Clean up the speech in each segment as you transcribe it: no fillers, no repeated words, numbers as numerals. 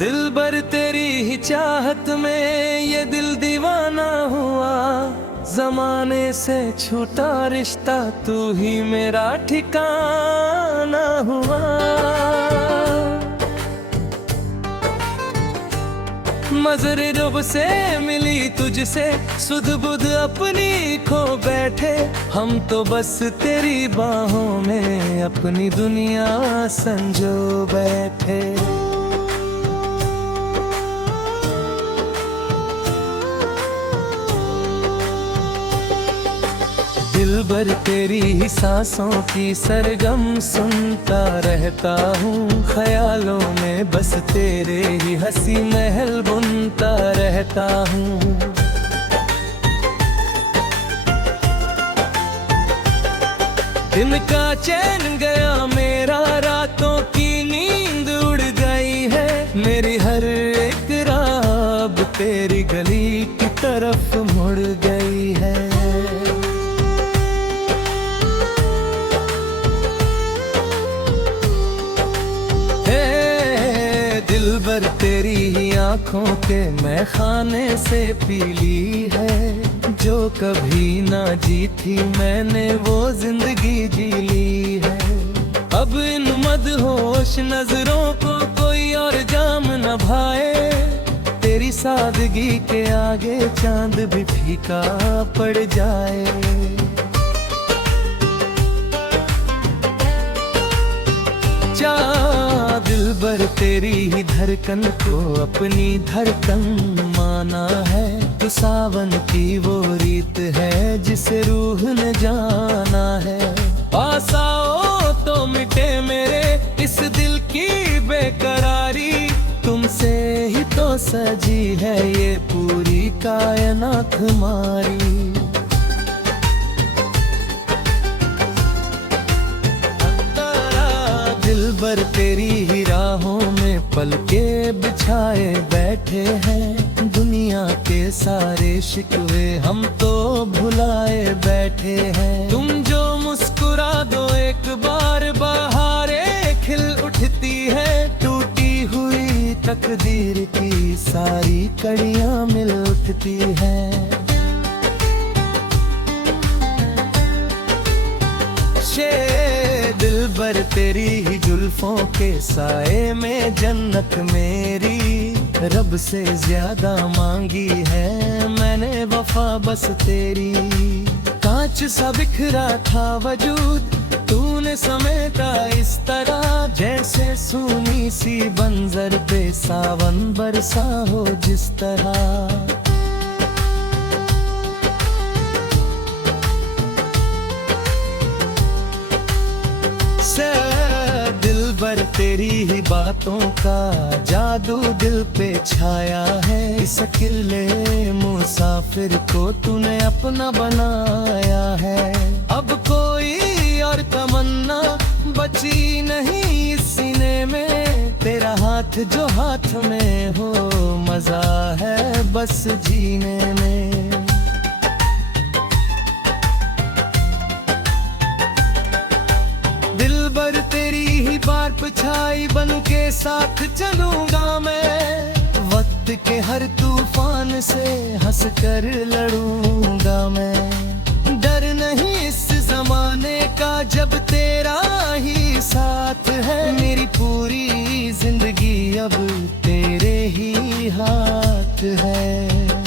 दिलबर तेरी ही चाहत में ये दिल दीवाना हुआ। जमाने से छूटा रिश्ता, तू ही मेरा ठिकाना हुआ। मजर रब से मिली तुझसे, सुध बुध अपनी खो बैठे। हम तो बस तेरी बाहों में अपनी दुनिया संजो बैठे। दिलबर तेरी ही सांसों की सरगम सुनता रहता हूँ। ख्यालों में बस तेरे ही हंसी महल बुनता रहता हूँ। दिन का चैन गया मेरा, रातों की नींद उड़ गई है। मेरी हर एक रात तेरी गली की तरफ मुड़ गई है। दिलबर तेरी ही आँखों के मैं खाने से पीली है। जो कभी ना जी थी मैंने वो जिंदगी जी ली है। अब इन मदहोश नजरों को कोई और जाम न भाए। तेरी सादगी के आगे चांद भी फीका पड़ जाए। दिलबर तेरी ही धड़कन को अपनी धड़कन माना है। तो सावन की वो रीत है जिसे रूह ने जाना है। पास आओ तो मिटे मेरे इस दिल की बेकरारी। तुमसे ही तो सजी है ये पूरी कायनात हमारी। दिलबर तेरी ही राहों में पलके बिछाए बैठे हैं। दुनिया के सारे शिकवे हम तो भुलाए बैठे हैं। तुम जो मुस्कुरा दो एक बार, बहारें खिल उठती है। टूटी हुई तकदीर की सारी कड़ियां मिल उठती हैं। दिलबर तेरी ही जुल्फों के साए में जन्नत मेरी। रब से ज्यादा मांगी है मैंने वफा बस तेरी। कांच सा बिखरा था वजूद, तूने समेटा इस तरह। जैसे सूनी सी बंजर पे सावन बरसा हो जिस तरह। दिलबर तेरी ही बातों का जादू दिल पे छाया है। इस अकेले मुसाफिर को तूने अपना बनाया है। अब कोई और तमन्ना बची नहीं इस सीने में। तेरा हाथ जो हाथ में हो, मजा है बस जीने में। दिलबर तेरी ही बार पिछाई बन के साथ चलूंगा मैं। वक्त के हर तूफान से हंस कर लड़ूंगा मैं। डर नहीं इस जमाने का जब तेरा ही साथ है। मेरी पूरी जिंदगी अब तेरे ही हाथ है।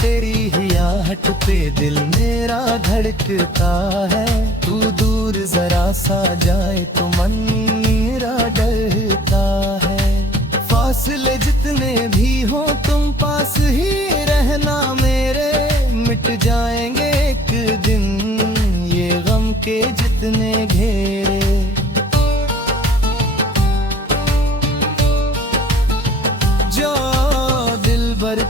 तेरी ही आहट पे दिल मेरा धड़कता है। तू दूर जरा सा जाए तो मन मेरा डरता है। फासले जितने भी हो तुम पास ही रहना मेरे। मिट जाएंगे एक दिन ये गम के जितने घेरे।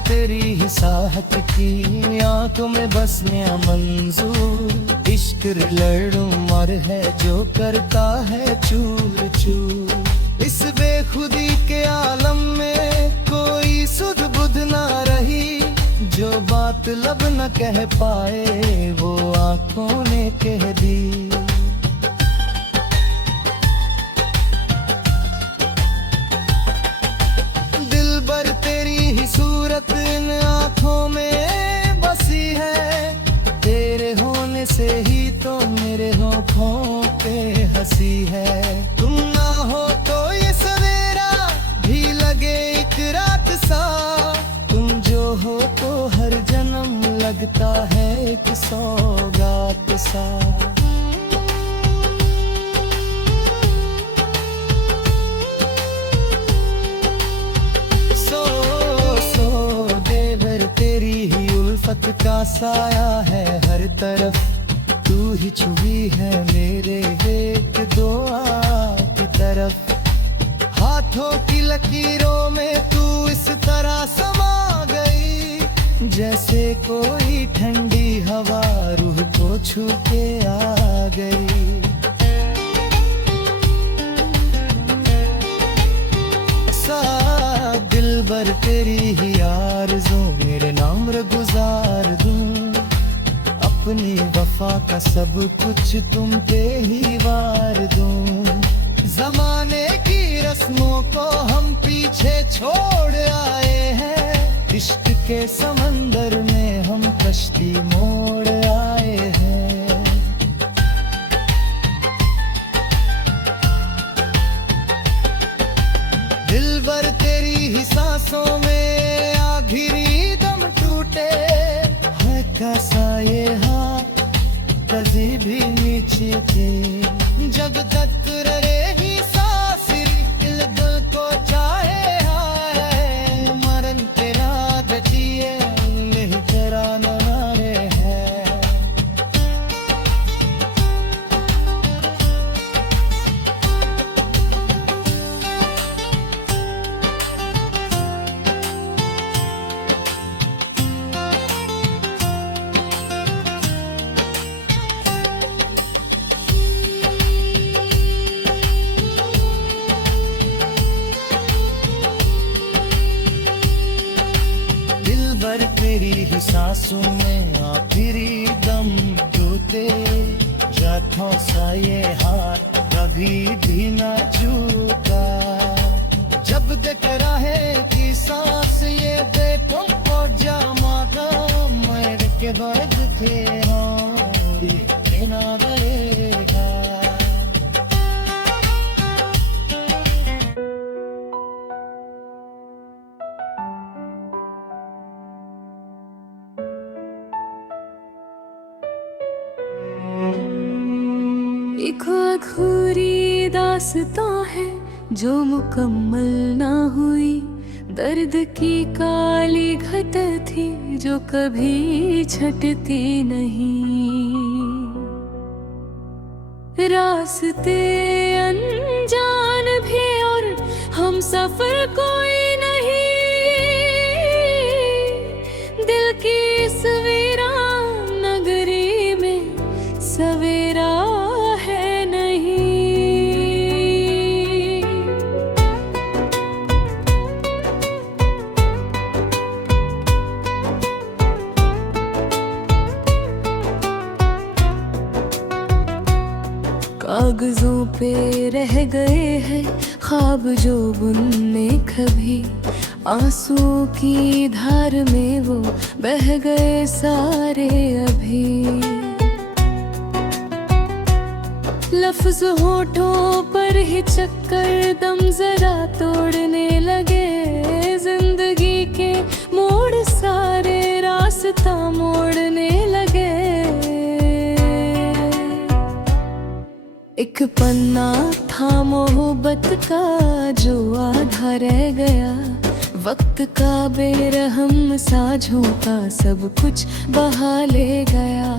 तेरी ही साहत की आंखों में बसने मंजूर। इश्क लड़ूं और है जो करता है चूर चूर। इस बेखुदी के आलम में कोई सुध बुध ना रही। जो बात लब न कह पाए वो आंखों ने कह दी। का साया है हर तरफ, तू ही छुई है मेरे एक दुआ की तरफ। हाथों की लकीरों में तू इस तरह समा गई, जैसे कोई ठंडी हवा रूह को छू के आ गई। दिलबर तेरी ही आरज़ू मेरे नाम गुजार दूं, अपनी वफा का सब कुछ तुम पे ही वार दूं। जमाने की रस्मों को हम पीछे छोड़ आए हैं, इश्क के समंदर में हम कश्ती मोड़ आए हैं। दिलबर तेरी ही सांसों में आखिरी दम टूटे, है कैसा ये हाथ कभी भी नीचे थे। जब तक रहेगी सांसें दिल को चाहे हाय, मरण तेरा गठिए नहीं तेरा नारे है। दिलबर तेरी ही सांसों में आखिरी दम टूटे, जाठों सा ये हाथ कभी भी न झुका। जब देख रहे कि सांस ये बेटों को जमा कर, मर के बाद थे और देना बढ़ेगा। एक अधूरी दास्तां है जो मुकम्मल ना हुई, दर्द की काली घट थी जो कभी छटती नहीं। रास्ते अनजान भी और हम सफर कोई नहीं, दिल की इस वीरान नगरी में सवेरा कागजों पे रह गए हैं ख्वाब जो बुनने कभी, आंसुओं की धार में वो बह गए सारे अभी। लफ्ज होठों पर ही चक्कर दम जरा तोड़ने लगे, जिंदगी के मोड़ सारे रास्ता मोड़ने लगे। एक पन्ना था मोहब्बत का जो आधा रह गया, वक्त का बेरहम सा झोंका सब कुछ बहा ले गया।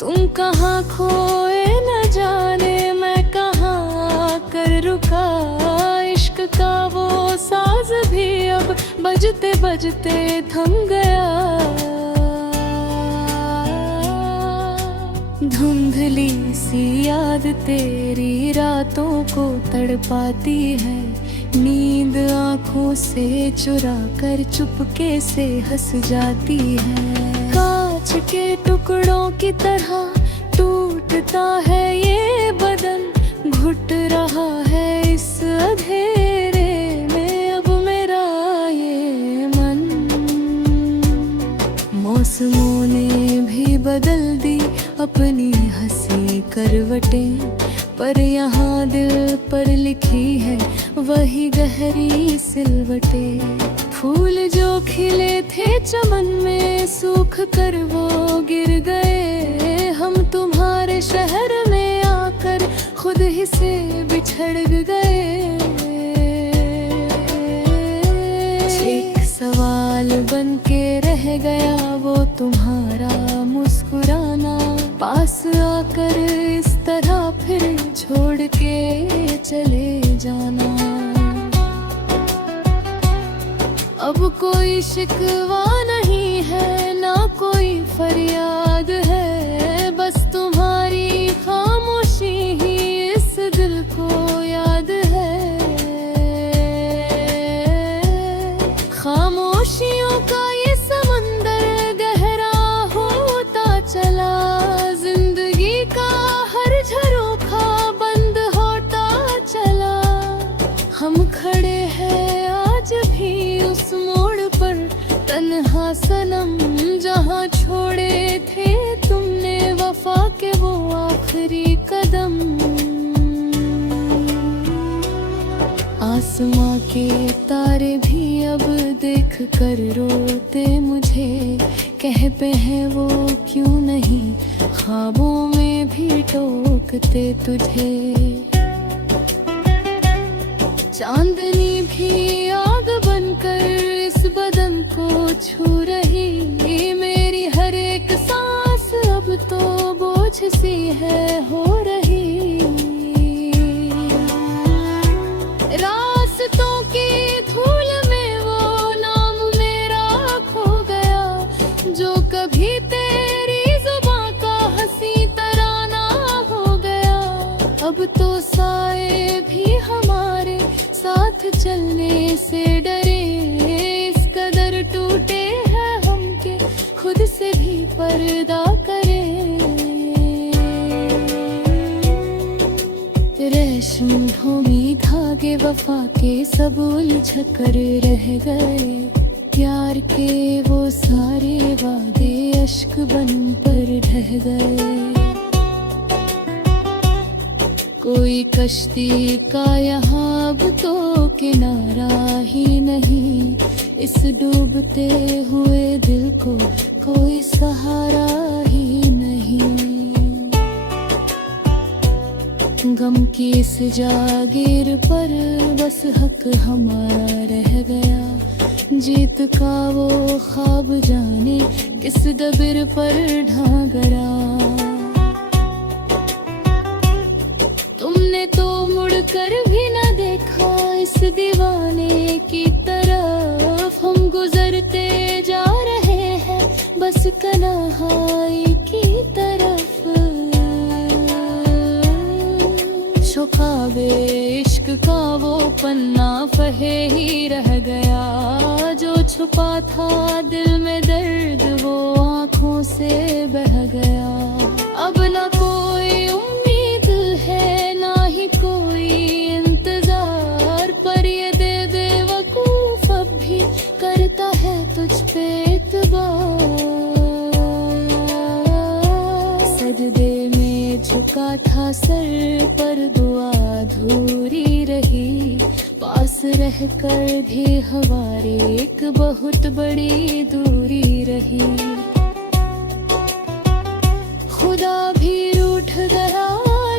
तुम कहाँ खोए न जाने मैं कहाँ कर रुका, इश्क का वो साज भी अब बजते बजते थम गया। धुंधली सी याद तेरी रातों को तड़पाती है, नींद आँखों से चुरा कर चुपके से हंस जाती है। कांच के टुकड़ों की तरह टूटता है ये बदन, घुट रहा है इस अंधेरे में अब मेरा ये मन। मौसमों ने भी बदल दी अपनी हंसी करवटें, पर यहाँ दिल पर लिखी है वही गहरी सिलवटें। फूल जो खिले थे चमन में सूख कर वो गिर गए, हम तुम्हारे शहर में आकर खुद ही से बिछड़ गए। एक सवाल बन के रह गया वो तुम्हारा अब कोई शिकवा नहीं है, ना कोई फरियाद है, बस तुम्हारी खामोशी ही इस दिल को याद है। खामोशियों का ये समंदर गहरा होता चला, जिंदगी का हर झरोखा बंद होता चला। हम खड़े हैं आज भी उस मोड़ पर, तन्हा सनम, जहाँ छोड़े थे तुमने वफा के वो आखिरी कदम। आसमां के तारे भी अब देख कर रोते मुझे, कहते हैं वो क्यों नहीं ख्वाबों में भी टोकते तुझे। चांदनी भी आग बनकर इस बदन को छू रही, मेरी हर एक सांस अब तो बोझ सी है हो रही। रास्तों की धूल में वो नाम मेरा खो गया, जो कभी तेरी जुबां का हंसी तराना हो गया। अब तो साए भी हमारे साथ चलने से डरे, इस कदर टूटे हैं हम के खुद से भी पर्दा करे। रेशम भूमि धागे वफा के सब उलझ कर रह गए, प्यार के वो सारे वादे अश्क बन पर ढह गए। कोई कश्ती का यहाँ अब तो किनारा ही नहीं, इस डूबते हुए दिल को कोई सहारा ही नहीं। गम की इस जागीर पर बस हक हमारा रह गया, जीत का वो ख्वाब जाने किस दबिर पर ढांगरा। तुमने तो मुड़कर भी न देखा इस दीवाने की तरफ, हम गुजरते जा रहे हैं बस कनाहाई की तरफ। छुपावे इश्क का वो पन्ना फहे ही रह गया, जो छुपा था दिल में दर्द वो आँखों से बह गया। अब न कोई उम्मीद है ना ही कोई इंतजार, पर ये दे बेवकूफ अब भी करता है तुझ पे इत्बार। सजदे में झुका था सर पर दुआ अधूरी रही, पास रह कर भी हमारे एक बहुत बड़ी दूरी रही। खुदा भी रूठ गया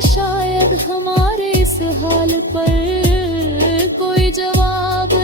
शायद हमारे इस हाल पर, कोई जवाब